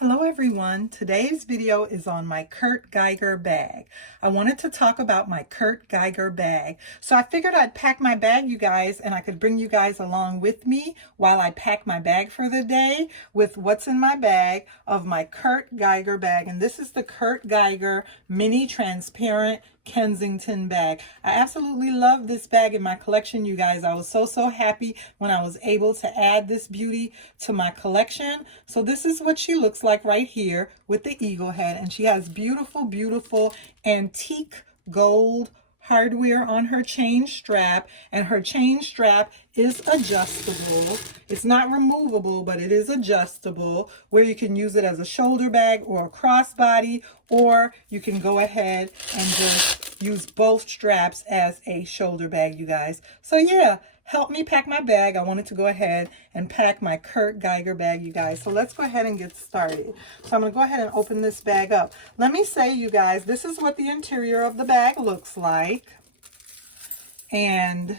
Hello everyone, today's video is on my KURT Geiger bag. I wanted to talk about my KURT Geiger bag. So I figured I'd pack my bag, you guys, and I could bring you guys along with me while I pack my bag for the day with what's in my bag of my KURT Geiger bag. And this is the KURT Geiger Mini Transparent Kensington bag. I absolutely love this bag in my collection, you guys. I was so happy when I was able to add this beauty to my collection. So this is what she looks like right here with the eagle head, and she has beautiful antique gold hardware on her chain strap, and her chain strap is adjustable. It's not removable, but it is adjustable, where you can use it as a shoulder bag or a crossbody, or you can go ahead and just use both straps as a shoulder bag, you guys. So yeah, help me pack my bag. I wanted to go ahead and pack my KURT Geiger bag, you guys. So let's go ahead and get started. So I'm going to go ahead and open this bag up. Let me say, you guys, this is what the interior of the bag looks like. And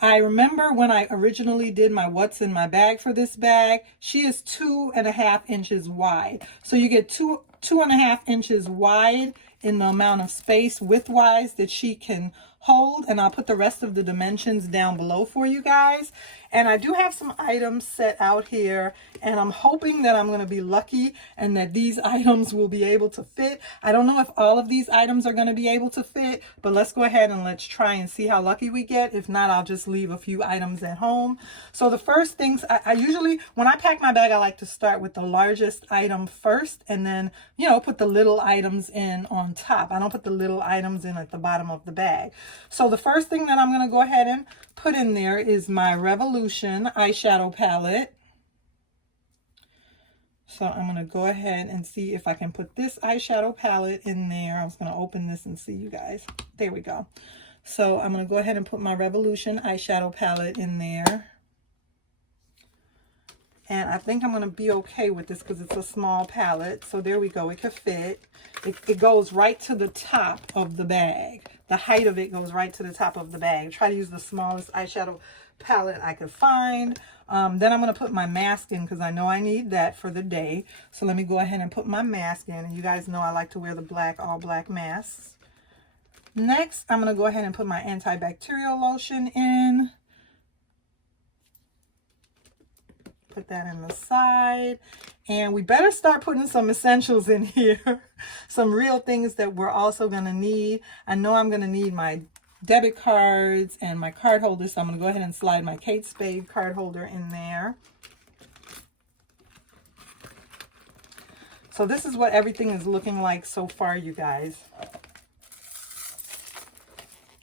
I remember when I originally did my what's in my bag for this bag, she is 2.5 inches wide. So you get 2.5 inches wide in the amount of space width-wise that she can hold, and I'll put the rest of the dimensions down below for you guys. And I do have some items set out here, and I'm hoping that I'm going to be lucky and that these items will be able to fit. I don't know if all of these items are going to be able to fit, but let's go ahead and let's try and see how lucky we get. If not, I'll just leave a few items at home. So the first things, I usually, when I pack my bag, I like to start with the largest item first, and then, you know, put the little items in on top. I don't put the little items in at the bottom of the bag. So the first thing that I'm going to go ahead and put in there is my Revolution eyeshadow palette. So I'm going to go ahead and see if I can put this eyeshadow palette in there. I was going to open this and see, you guys. There we go. So I'm going to go ahead and put my Revolution eyeshadow palette in there. And I think I'm going to be okay with this because it's a small palette. So there we go. It could fit. It goes right to the top of the bag. The height of it goes right to the top of the bag. Try to use the smallest eyeshadow palette I could find. Then I'm going to put my mask in because I know I need that for the day. So let me go ahead and put my mask in. And you guys know I like to wear the black, all black masks. Next, I'm going to go ahead and put my antibacterial lotion in. Put that in the side, and we better start putting some essentials in here. Some real things that we're also going to need. I know I'm going to need my debit cards and my card holder, so I'm going to go ahead and slide my Kate Spade card holder in there. So this is what everything is looking like so far, you guys.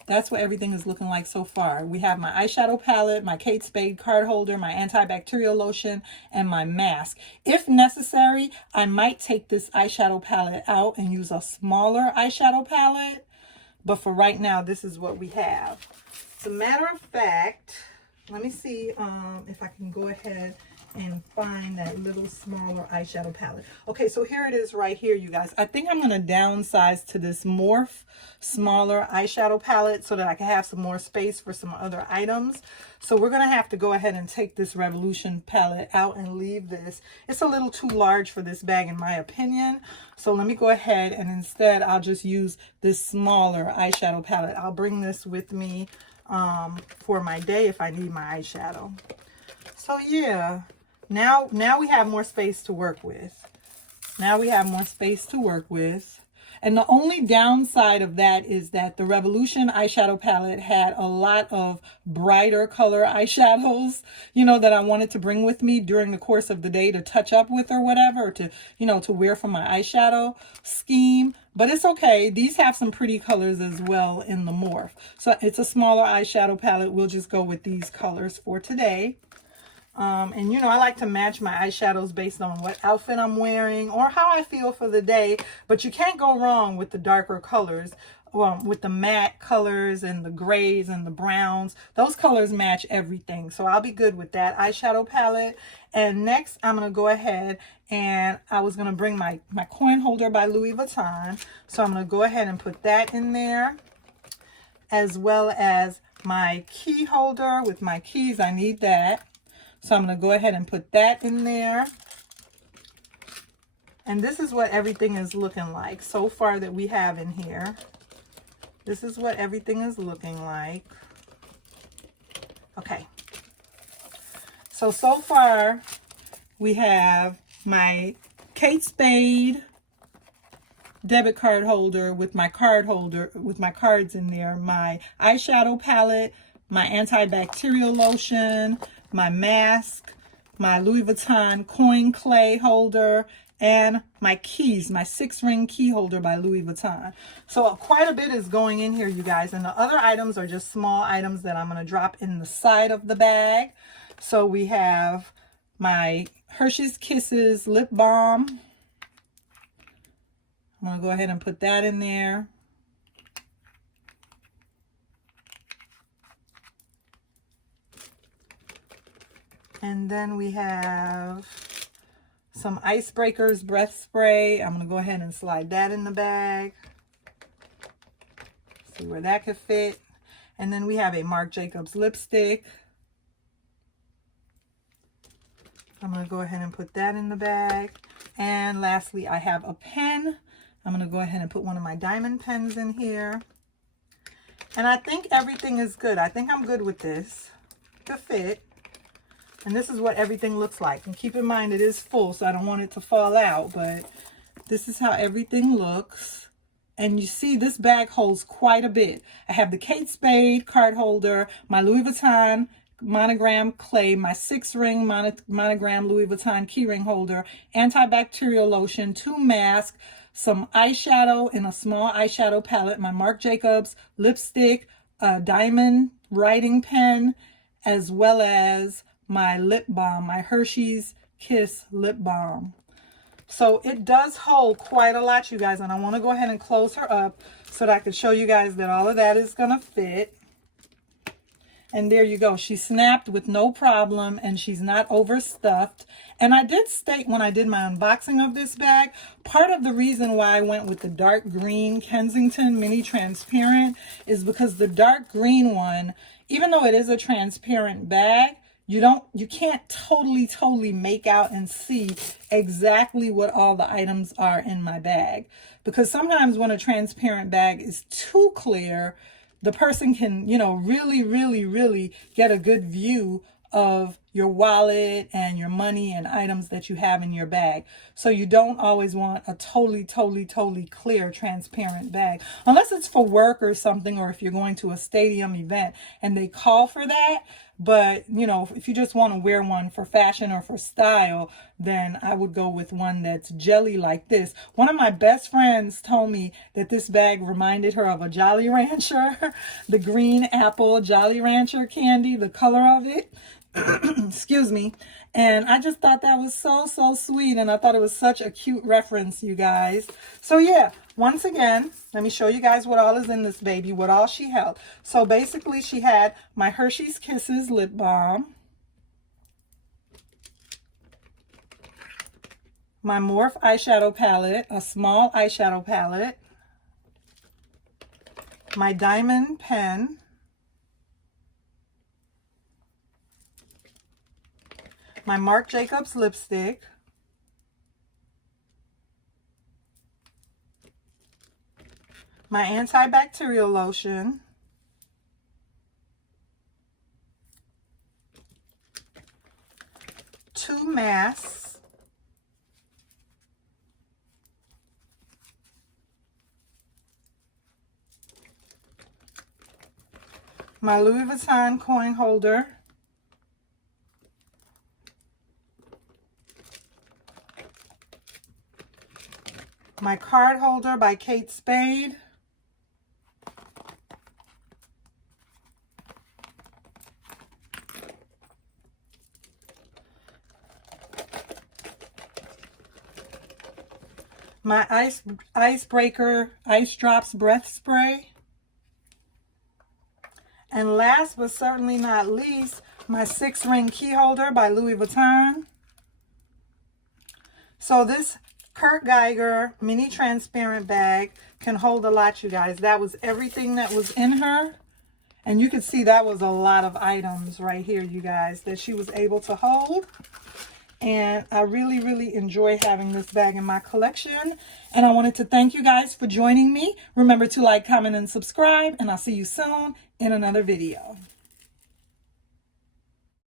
That's what everything is looking like so far. We have my eyeshadow palette, my Kate Spade card holder, my antibacterial lotion, and my mask. If necessary, I might take this eyeshadow palette out and use a smaller eyeshadow palette. But for right now, this is what we have. As a matter of fact, let me see if I can go ahead and find that little smaller eyeshadow palette. Okay, so here it is right here, you guys. I think I'm going to downsize to this Morph smaller eyeshadow palette so that I can have some more space for some other items. So we're going to have to go ahead and take this Revolution palette out and leave this. It's a little too large for this bag in my opinion. So let me go ahead and instead I'll just use this smaller eyeshadow palette. I'll bring this with me for my day if I need my eyeshadow. So yeah. Now we have more space to work with. And the only downside of that is that the Revolution eyeshadow palette had a lot of brighter color eyeshadows, you know, that I wanted to bring with me during the course of the day to touch up with or whatever, or to, you know, to wear for my eyeshadow scheme. But it's okay. These have some pretty colors as well in the Morph. So it's a smaller eyeshadow palette. We'll just go with these colors for today. And you know, I like to match my eyeshadows based on what outfit I'm wearing or how I feel for the day, but you can't go wrong with the darker colors, with the matte colors and the grays and the browns. Those colors match everything, so I'll be good with that eyeshadow palette. And next I'm going to go ahead and I was going to bring my coin holder by Louis Vuitton, so I'm going to go ahead and put that in there, as well as my key holder with my keys. I need that. So I'm going to go ahead and put that in there. And this is what everything is looking like so far that we have in here. This is what everything is looking like. Okay. So far we have my Kate Spade debit card holder with my card holder, with my cards in there, my eyeshadow palette, my antibacterial lotion, my mask, my Louis Vuitton coin clay holder, and my keys, my 6-ring key holder by Louis Vuitton. So quite a bit is going in here, you guys. And the other items are just small items that I'm going to drop in the side of the bag. So we have my Hershey's Kisses lip balm. I'm going to go ahead and put that in there. And then we have some Icebreakers breath spray. I'm going to go ahead and slide that in the bag. See where that could fit. And then we have a Marc Jacobs lipstick. I'm going to go ahead and put that in the bag. And lastly, I have a pen. I'm going to go ahead and put one of my diamond pens in here. And I think everything is good. I think I'm good with this to fit. And this is what everything looks like. And keep in mind, it is full, so I don't want it to fall out. But this is how everything looks. And you see, this bag holds quite a bit. I have the Kate Spade card holder, my Louis Vuitton monogram clay, my 6-ring monogram Louis Vuitton keyring holder, antibacterial lotion, 2 masks, some eyeshadow in a small eyeshadow palette, my Marc Jacobs lipstick, a diamond writing pen, as well as my lip balm, my Hershey's Kiss lip balm. So it does hold quite a lot, you guys, and I want to go ahead and close her up so that I can show you guys that all of that is going to fit. And there you go. She snapped with no problem, and she's not overstuffed. And I did state when I did my unboxing of this bag, part of the reason why I went with the dark green Kensington mini transparent is because the dark green one, even though it is a transparent bag, you can't totally make out and see exactly what all the items are in my bag. Because sometimes when a transparent bag is too clear, the person can, really get a good view of your wallet and your money and items that you have in your bag. So you don't always want a totally clear, transparent bag. Unless it's for work or something, or if you're going to a stadium event and they call for that. But, if you just want to wear one for fashion or for style, then I would go with one that's jelly like this. One of my best friends told me that this bag reminded her of a Jolly Rancher, the green apple Jolly Rancher candy, the color of it. Excuse me. And I just thought that was so sweet, and I thought it was such a cute reference, you guys. So yeah, once again, let me show you guys what all is in this baby, what all she held. So basically she had my Hershey's Kisses lip balm, my Morphe eyeshadow palette, a small eyeshadow palette, my diamond pen, my Marc Jacobs lipstick, my antibacterial lotion, two masks, my Louis Vuitton coin holder, my card holder by Kate Spade, my Icebreaker Ice Drops breath spray, and last but certainly not least, my 6-ring key holder by Louis Vuitton. So this KURT Geiger mini transparent bag can hold a lot, you guys. That was everything that was in her. And you can see that was a lot of items right here, you guys, that she was able to hold. And I really, really enjoy having this bag in my collection. And I wanted to thank you guys for joining me. Remember to like, comment, and subscribe. And I'll see you soon in another video.